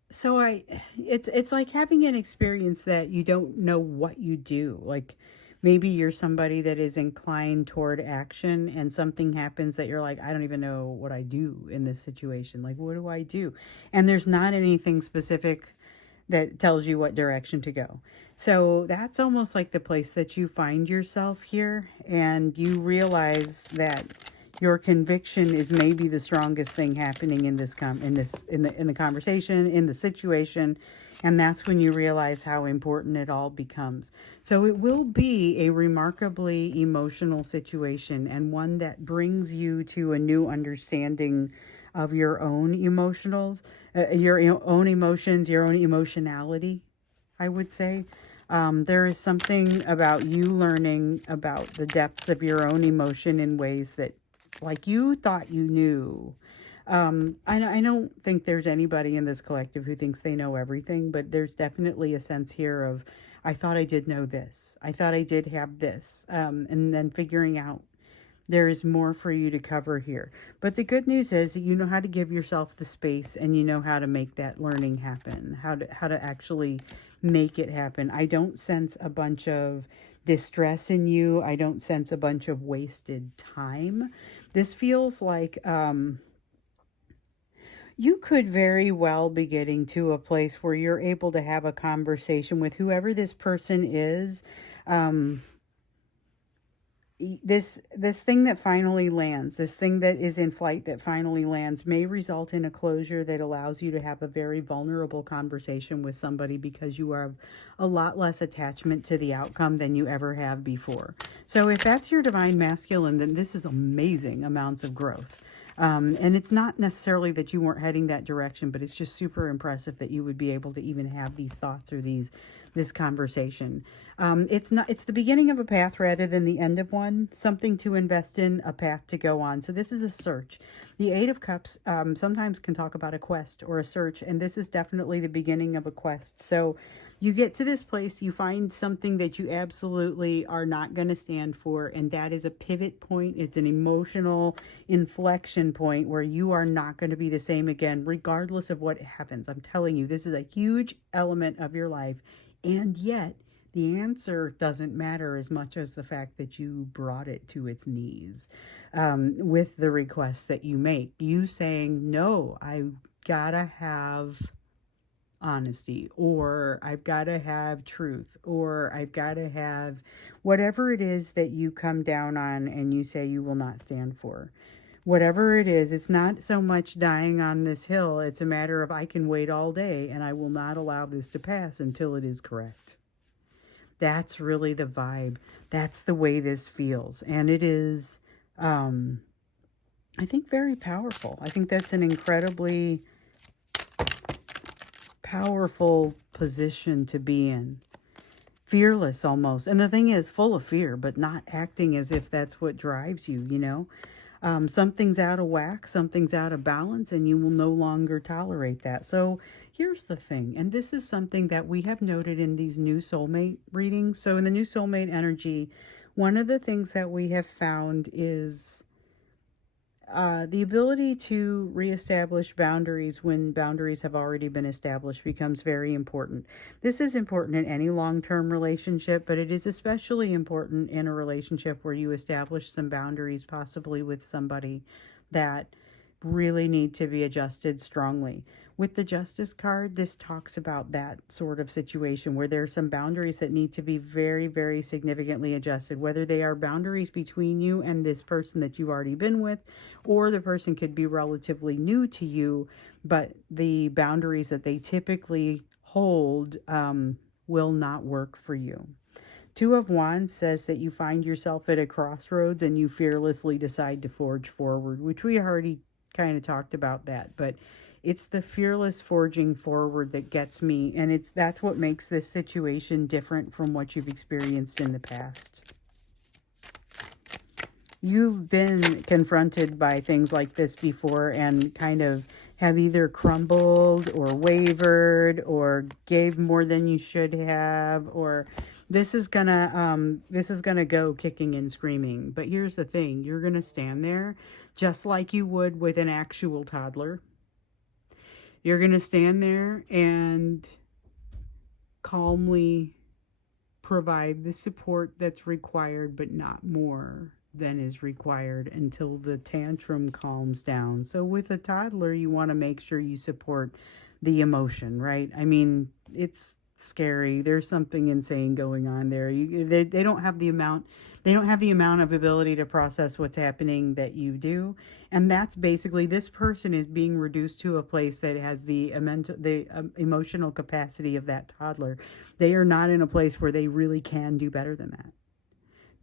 it's like having an experience that you don't know what you do. Like, maybe you're somebody that is inclined toward action, and something happens that you're like, I don't even know what I do in this situation. Like, what do I do? And there's not anything specific that tells you what direction to go. So that's almost like the place that you find yourself here, and you realize that your conviction is maybe the strongest thing happening in the conversation, in the situation. And that's when you realize how important it all becomes. So it will be a remarkably emotional situation, and one that brings you to a new understanding of your own emotions, your own emotionality. I would say. There is something about you learning about the depths of your own emotion in ways that, like, you thought you knew. I don't think there's anybody in this collective who thinks they know everything, but there's definitely a sense here of, I thought I did know this. I thought I did have this. And then figuring out there is more for you to cover here. But the good news is that you know how to give yourself the space, and you know how to make that learning happen, how to actually make it happen. I don't sense a bunch of distress in you. I don't sense a bunch of wasted time. This feels like you could very well be getting to a place where you're able to have a conversation with whoever this person is. This thing that finally lands, this thing that is in flight that finally lands, may result in a closure that allows you to have a very vulnerable conversation with somebody, because you have a lot less attachment to the outcome than you ever have before. So if that's your divine masculine, then this is amazing amounts of growth. And it's not necessarily that you weren't heading that direction, but it's just super impressive that you would be able to even have these thoughts or this conversation. It's the beginning of a path rather than the end of one, something to invest in, a path to go on. So this is a search. The Eight of Cups sometimes can talk about a quest or a search, and this is definitely the beginning of a quest. So you get to this place, you find something that you absolutely are not going to stand for, and that is a pivot point. It's an emotional inflection point where you are not going to be the same again, regardless of what happens. I'm telling you, this is a huge element of your life, and yet the answer doesn't matter as much as the fact that you brought it to its knees with the requests that you make. You saying, no, I gotta have honesty, or I've got to have truth, or I've got to have whatever it is that you come down on and you say you will not stand for. Whatever it is, it's not so much dying on this hill. It's a matter of, I can wait all day and I will not allow this to pass until it is correct. That's really the vibe. That's the way this feels. And it is, I think, very powerful. I think that's an incredibly powerful position to be in. Fearless almost. And the thing is, full of fear, but not acting as if that's what drives you, you know. Something's out of whack, something's out of balance, and you will no longer tolerate that. So here's the thing, and this is something that we have noted in these new soulmate readings. So in the new soulmate energy, one of the things that we have found is the ability to reestablish boundaries when boundaries have already been established becomes very important. This is important in any long-term relationship, but it is especially important in a relationship where you establish some boundaries, possibly with somebody that really need to be adjusted strongly. With the Justice card, this talks about that sort of situation where there are some boundaries that need to be very, very significantly adjusted, whether they are boundaries between you and this person that you've already been with, or the person could be relatively new to you, but the boundaries that they typically hold will not work for you. Two of Wands says that you find yourself at a crossroads and you fearlessly decide to forge forward, which we already kind of talked about that, but it's the fearless forging forward that gets me, and that's what makes this situation different from what you've experienced in the past. You've been confronted by things like this before and kind of have either crumbled or wavered or gave more than you should have, or this is gonna go kicking and screaming. But here's the thing, you're gonna stand there just like you would with an actual toddler. You're going to stand there and calmly provide the support that's required, but not more than is required until the tantrum calms down. So with a toddler, you want to make sure you support the emotion, right? I mean, it's scary. There's something insane going on there. They don't have the amount of ability to process what's happening that you do, and that's basically, this person is being reduced to a place that has the emotional capacity of that toddler. They are not in a place where they really can do better than that.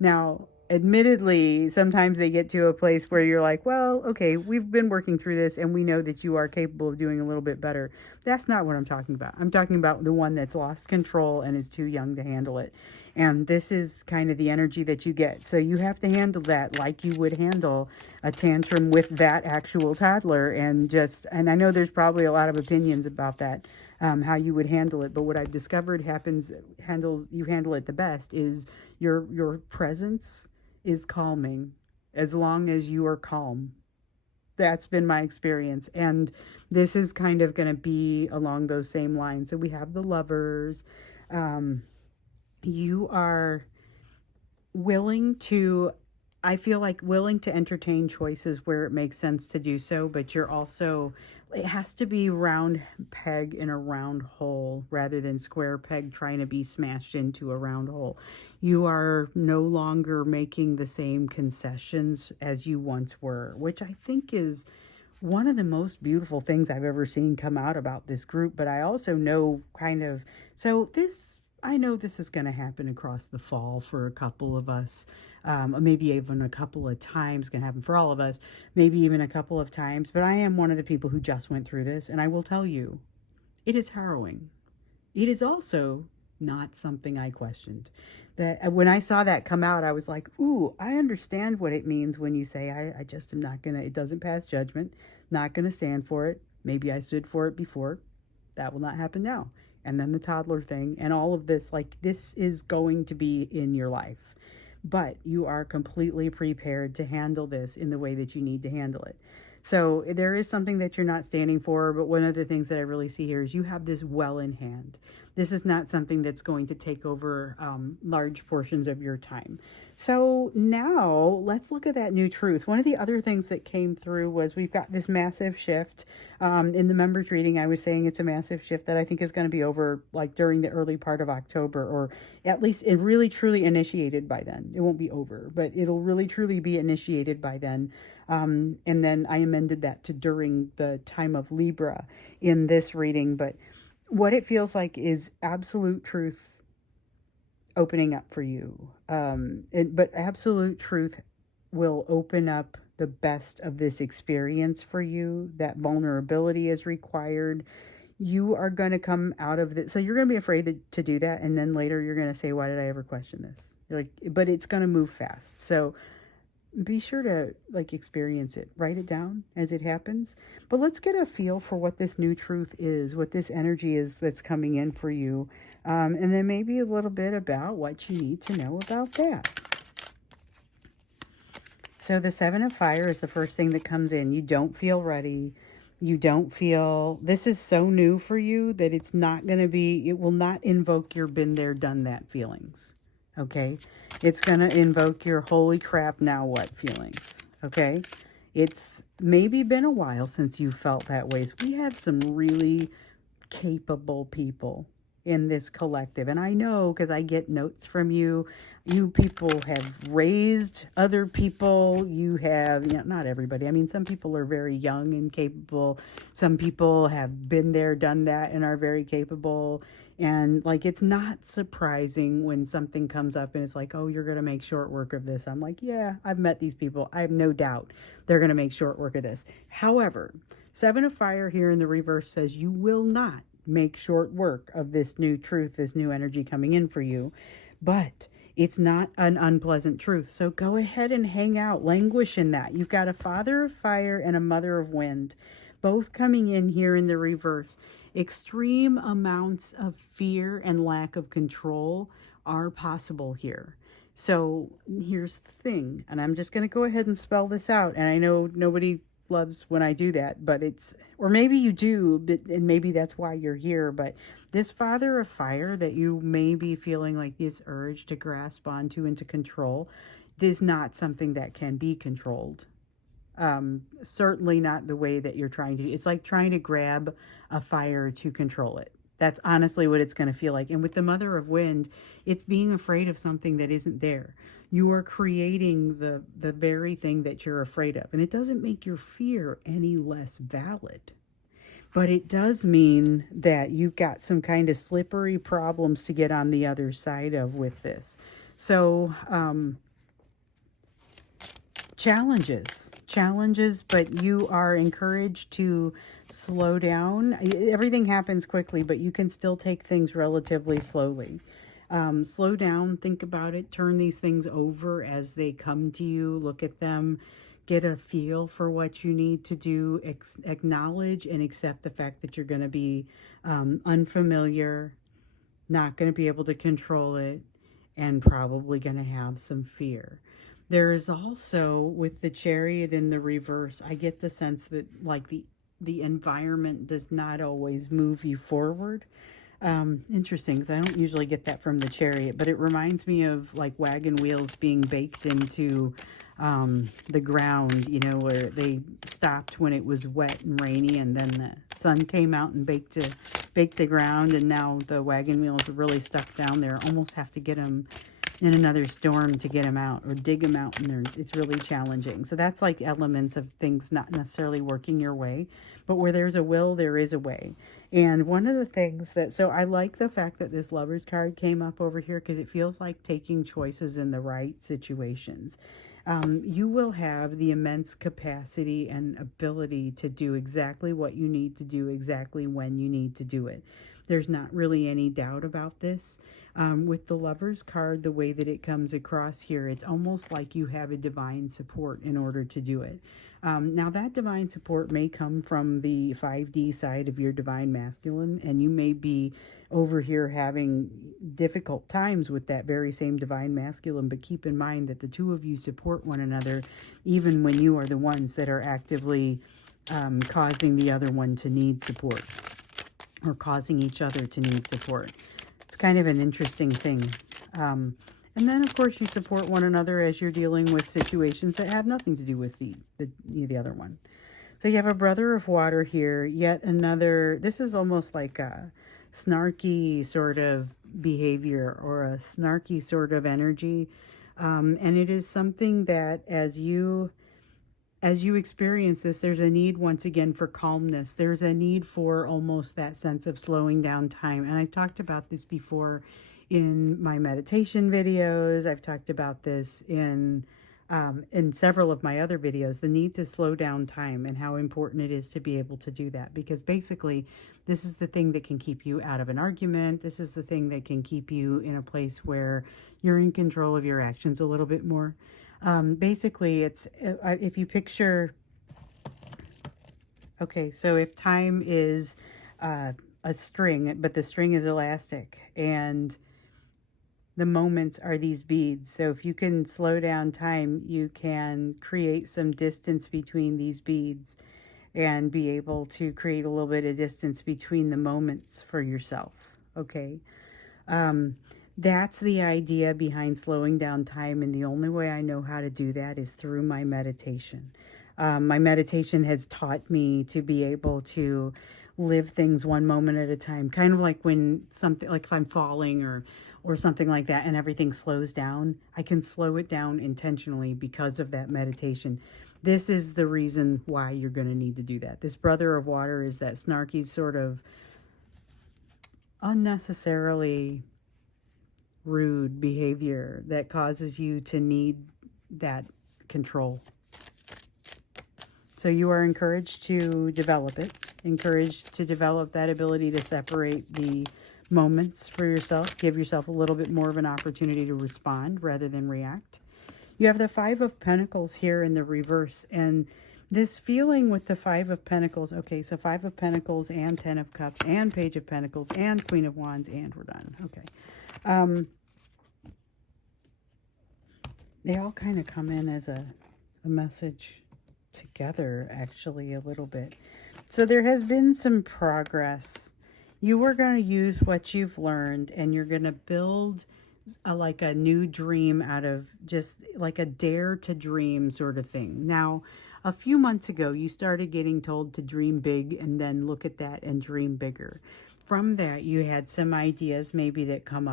Now, admittedly, sometimes they get to a place where you're like, well, okay, we've been working through this and we know that you are capable of doing a little bit better. That's not what I'm talking about. I'm talking about the one that's lost control and is too young to handle it. And this is kind of the energy that you get. So you have to handle that like you would handle a tantrum with that actual toddler. And I know there's probably a lot of opinions about that, how you would handle it. But what I've discovered you handle it the best is your presence is calming as long as you are calm. That's been my experience. And this is kind of going to be along those same lines. So we have the lovers. Um, you are willing to, I feel like willing to entertain choices where it makes sense to do so, but you're also, it has to be round peg in a round hole rather than square peg trying to be smashed into a round hole. You are no longer making the same concessions as you once were, which I think is one of the most beautiful things I've ever seen come out about this group. But I also know I know this is going to happen across the fall for a couple of us, maybe even a couple of times, going to happen for all of us, maybe even a couple of times. But I am one of the people who just went through this, and I will tell you, it is harrowing. It is also not something I questioned. That when I saw that come out, I was like, ooh, I understand what it means when you say, I just am not going to, it doesn't pass judgment, not going to stand for it. Maybe I stood for it before. That will not happen now. And then the toddler thing and all of this, like, this is going to be in your life. But you are completely prepared to handle this in the way that you need to handle it. So there is something that you're not standing for, but one of the things that I really see here is you have this well in hand. This is not something that's going to take over large portions of your time. So now let's look at that new truth. One of the other things that came through was we've got this massive shift. In the members reading, I was saying it's a massive shift that I think is going to be over like during the early part of October, or at least it really truly initiated by then. It won't be over, but it'll really truly be initiated by then. And then I amended that to during the time of Libra in this reading. But what it feels like is absolute truth opening up for you. But absolute truth will open up the best of this experience for you. That vulnerability is required. You are going to come out of this. So you're going to be afraid to do that. And then later you're going to say, why did I ever question this? You're like, but it's going to move fast. So be sure to like experience it, write it down as it happens. But let's get a feel for what this new truth is, what this energy is that's coming in for you, and then maybe a little bit about what you need to know about that. So the Seven of Fire is the first thing that comes in. You don't feel ready. You don't feel, this is so new for you that it's not going to be, it will not invoke your been there, done that feelings. Okay, it's going to invoke your holy crap, now what feelings. Okay, it's maybe been a while since you felt that way. So we have some really capable people in this collective, and I know because I get notes from you. You people have raised other people. You have, not everybody. I mean, some people are very young and capable. Some people have been there, done that, and are very capable. And like, it's not surprising when something comes up and it's like, oh, you're going to make short work of this. I'm like, yeah, I've met these people. I have no doubt they're going to make short work of this. However, Seven of Fire here in the reverse says you will not make short work of this new truth, this new energy coming in for you. But it's not an unpleasant truth. So go ahead and hang out, languish in that. You've got a Father of Fire and a Mother of Wind, both coming in here in the reverse. Extreme amounts of fear and lack of control are possible here. So here's the thing, and I'm just going to go ahead and spell this out. And I know nobody loves when I do that, but it's, or maybe you do, but, and maybe that's why you're here. But this Father of Fire that you may be feeling like this urge to grasp onto and to control is not something that can be controlled. Certainly not the way that you're trying to. It's like trying to grab a fire to control it. That's honestly what it's going to feel like. And with the Mother of Wind, it's being afraid of something that isn't there. You are creating the very thing that you're afraid of. And it doesn't make your fear any less valid. But it does mean that you've got some kind of slippery problems to get on the other side of with this. So, challenges, but you are encouraged to slow down. Everything happens quickly, but you can still take things relatively slowly. Slow down, think about it, turn these things over as they come to you, look at them, get a feel for what you need to do, acknowledge and accept the fact that you're going to be unfamiliar, not going to be able to control it, and probably going to have some fear. There is also, with the Chariot in the reverse, I get the sense that like the environment does not always move you forward. Interesting, because I don't usually get that from the Chariot, but it reminds me of like wagon wheels being baked into the ground, you know, where they stopped when it was wet and rainy, and then the sun came out and baked the ground, and now the wagon wheels are really stuck down there. Almost have to get them in another storm to get them out, or dig them out, and it's really challenging. So that's like elements of things not necessarily working your way, but where there's a will, there is a way. And one of the things that, so I like the fact that this Lovers card came up over here, because it feels like taking choices in the right situations. You will have the immense capacity and ability to do exactly what you need to do, exactly when you need to do it. There's not really any doubt about this. With the Lovers card, the way that it comes across here, it's almost like you have a divine support in order to do it. Now, that divine support may come from the 5D side of your divine masculine, and you may be over here having difficult times with that very same divine masculine, but keep in mind that the two of you support one another, even when you are the ones that are actively causing the other one to need support, or causing each other to need support. It's kind of an interesting thing. And then, of course, you support one another as you're dealing with situations that have nothing to do with the other one. So you have a Brother of Water here, yet another, this is almost like a snarky sort of behavior, or a snarky sort of energy. And it is something that as you experience this, there's a need once again for calmness. There's a need for almost that sense of slowing down time. And I've talked about this before in my meditation videos. I've talked about this in several of my other videos, the need to slow down time and how important it is to be able to do that. Because basically, this is the thing that can keep you out of an argument. This is the thing that can keep you in a place where you're in control of your actions a little bit more. Basically, it's, if you picture, okay, so if time is a string, but the string is elastic, and the moments are these beads. So if you can slow down time, you can create some distance between these beads and be able to create a little bit of distance between the moments for yourself, okay? That's the idea behind slowing down time, and the only way I know how to do that is through my meditation. My meditation has taught me to be able to live things one moment at a time, kind of like when something, like if I'm falling or something like that and everything slows down, I can slow it down intentionally because of that meditation. This is the reason why you're going to need to do that. This Brother of Water is that snarky sort of unnecessarily rude behavior that causes you to need that control. So you are encouraged to develop it, encouraged to develop that ability to separate the moments for yourself, give yourself a little bit more of an opportunity to respond rather than react. You have the Five of Pentacles here in the reverse, and this feeling with the Five of Pentacles, okay, so Five of Pentacles and Ten of Cups and Page of Pentacles and Queen of Wands, and we're done, okay. They all kind of come in as a message together, actually, a little bit. So there has been some progress. You are going to use what you've learned, and you're going to build like a new dream out of just like a dare to dream sort of thing. Now, a few months ago, you started getting told to dream big and then look at that and dream bigger. From that, you had some ideas maybe that came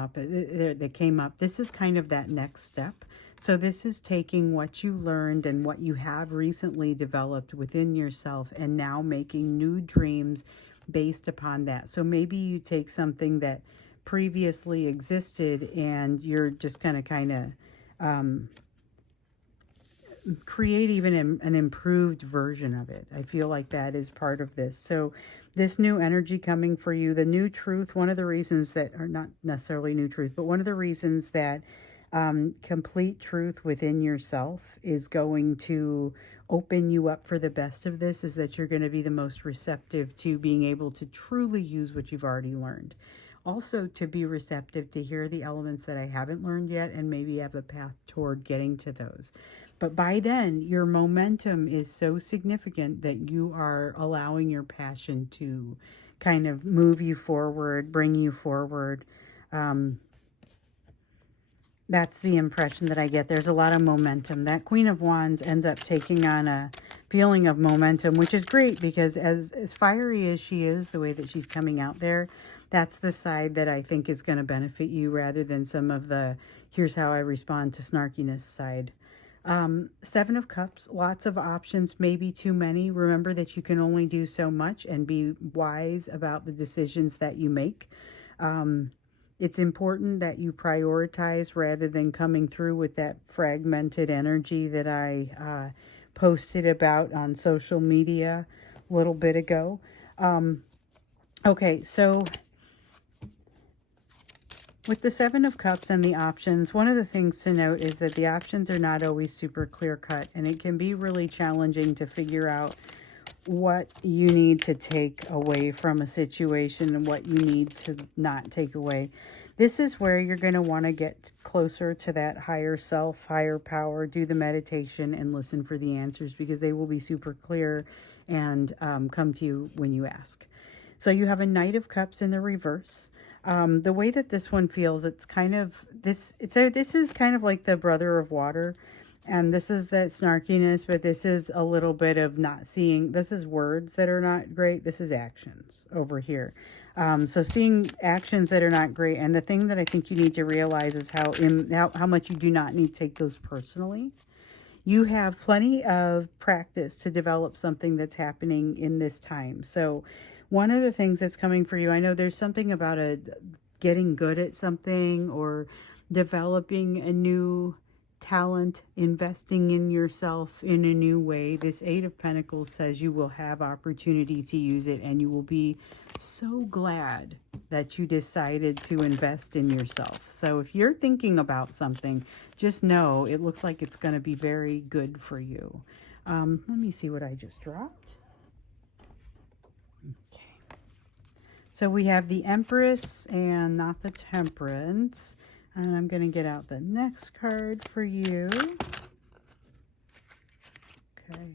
up. This is kind of that next step. So this is taking what you learned and what you have recently developed within yourself and now making new dreams based upon that. So maybe you take something that previously existed and you're just kind of create even an improved version of it. I feel like that is part of this. So this new energy coming for you, the new truth, one of the reasons that, or not necessarily new truth, but one of the reasons that complete truth within yourself is going to open you up for the best of this is that you're going to be the most receptive to being able to truly use what you've already learned. Also, to be receptive to hear the elements that I haven't learned yet and maybe have a path toward getting to those. But by then, your momentum is so significant that you are allowing your passion to kind of move you forward, bring you forward. That's the impression that I get. There's a lot of momentum. That Queen of Wands ends up taking on a feeling of momentum, which is great because as fiery as she is, the way that she's coming out there, that's the side that I think is going to benefit you rather than some of the here's how I respond to snarkiness side. Seven of Cups, lots of options, maybe too many. Remember that you can only do so much and be wise about the decisions that you make. It's important that you prioritize rather than coming through with that fragmented energy that I posted about on social media a little bit ago. Okay, so with the Seven of Cups and the options, one of the things to note is that the options are not always super clear-cut, and it can be really challenging to figure out what you need to take away from a situation and what you need to not take away. This is where you're going to want to get closer to that higher self, higher power, do the meditation and listen for the answers because they will be super clear and come to you when you ask. So you have a Knight of Cups in the reverse. The way that this one feels, it's kind of this. This is kind of like the Brother of Water. And this is that snarkiness, but this is a little bit of not seeing. This is words that are not great. This is actions over here. So seeing actions that are not great. And the thing that I think you need to realize is how much you do not need to take those personally. You have plenty of practice to develop something that's happening in this time. So one of the things that's coming for you, I know there's something about getting good at something or developing a new talent, investing in yourself in a new way. This Eight of Pentacles says you will have opportunity to use it and you will be so glad that you decided to invest in yourself. So if you're thinking about something, just know it looks like it's going to be very good for you. Let me see what I just dropped. Okay. So we have the Empress and not the Temperance. And I'm going to get out the next card for you. Okay.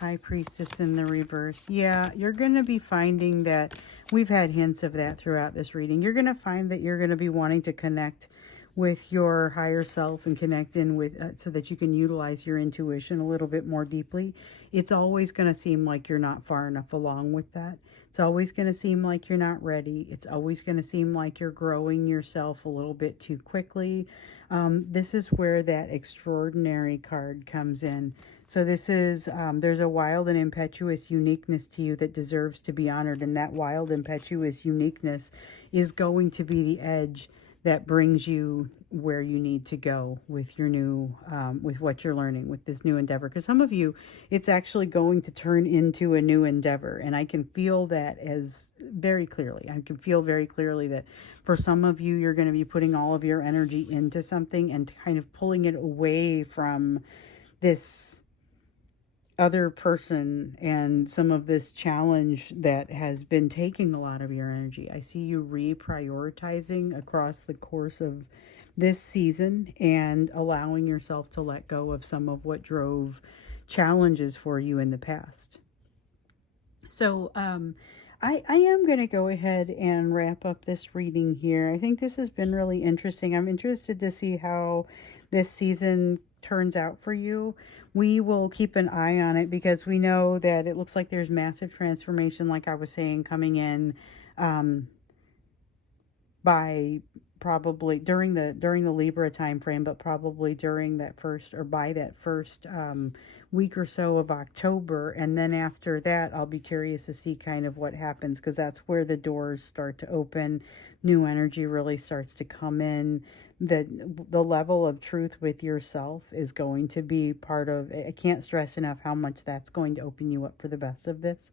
High Priestess in the reverse. Yeah, you're going to be finding that we've had hints of that throughout this reading. You're going to find that you're going to be wanting to connect with your higher self and connect in with so that you can utilize your intuition a little bit more deeply. It's always going to seem like you're not far enough along with that. It's always going to seem like you're not ready. It's always going to seem like you're growing yourself a little bit too quickly. This is where that extraordinary card comes in. So this is, there's a wild and impetuous uniqueness to you that deserves to be honored. And that wild, impetuous uniqueness is going to be the edge that brings you where you need to go with your new, with what you're learning with this new endeavor. Because some of you, it's actually going to turn into a new endeavor. And I can feel that as very clearly. I can feel very clearly that for some of you, you're going to be putting all of your energy into something and kind of pulling it away from this other person and some of this challenge that has been taking a lot of your energy. I see you reprioritizing across the course of this season and allowing yourself to let go of some of what drove challenges for you in the past. So I am going to go ahead and wrap up this reading here. I think this has been really interesting. I'm interested to see how this season turns out for you. We will keep an eye on it because we know that it looks like there's massive transformation, like I was saying, coming in by probably during the Libra time frame, but probably during that first or by that first week or so of October. And then after that, I'll be curious to see kind of what happens, because that's where the doors start to open. New energy really starts to come in. the level of truth with yourself is going to be part of, I can't stress enough how much that's going to open you up for the best of this,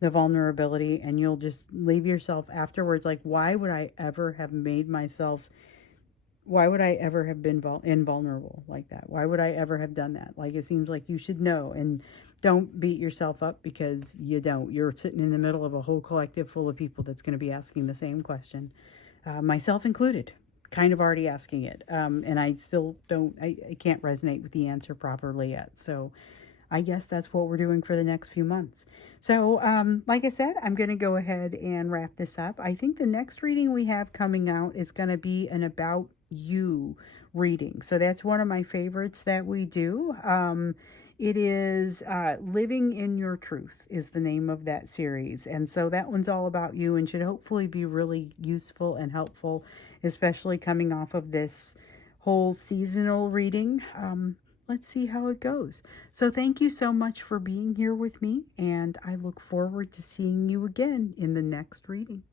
the vulnerability, and you'll just leave yourself afterwards like, why would I ever have made myself, why would I ever have been invulnerable like that? Why would I ever have done that? Like, it seems like you should know, and don't beat yourself up because you don't. You're sitting in the middle of a whole collective full of people that's going to be asking the same question, myself included, kind of already asking it. And I still don't, I can't resonate with the answer properly yet. So I guess that's what we're doing for the next few months. So, like I said, I'm going to go ahead and wrap this up. I think the next reading we have coming out is going to be an About You reading. So that's one of my favorites that we do. It is Living in Your Truth is the name of that series. And so that one's all about you and should hopefully be really useful and helpful, especially coming off of this whole seasonal reading. Let's see how it goes. So thank you so much for being here with me, and I look forward to seeing you again in the next reading.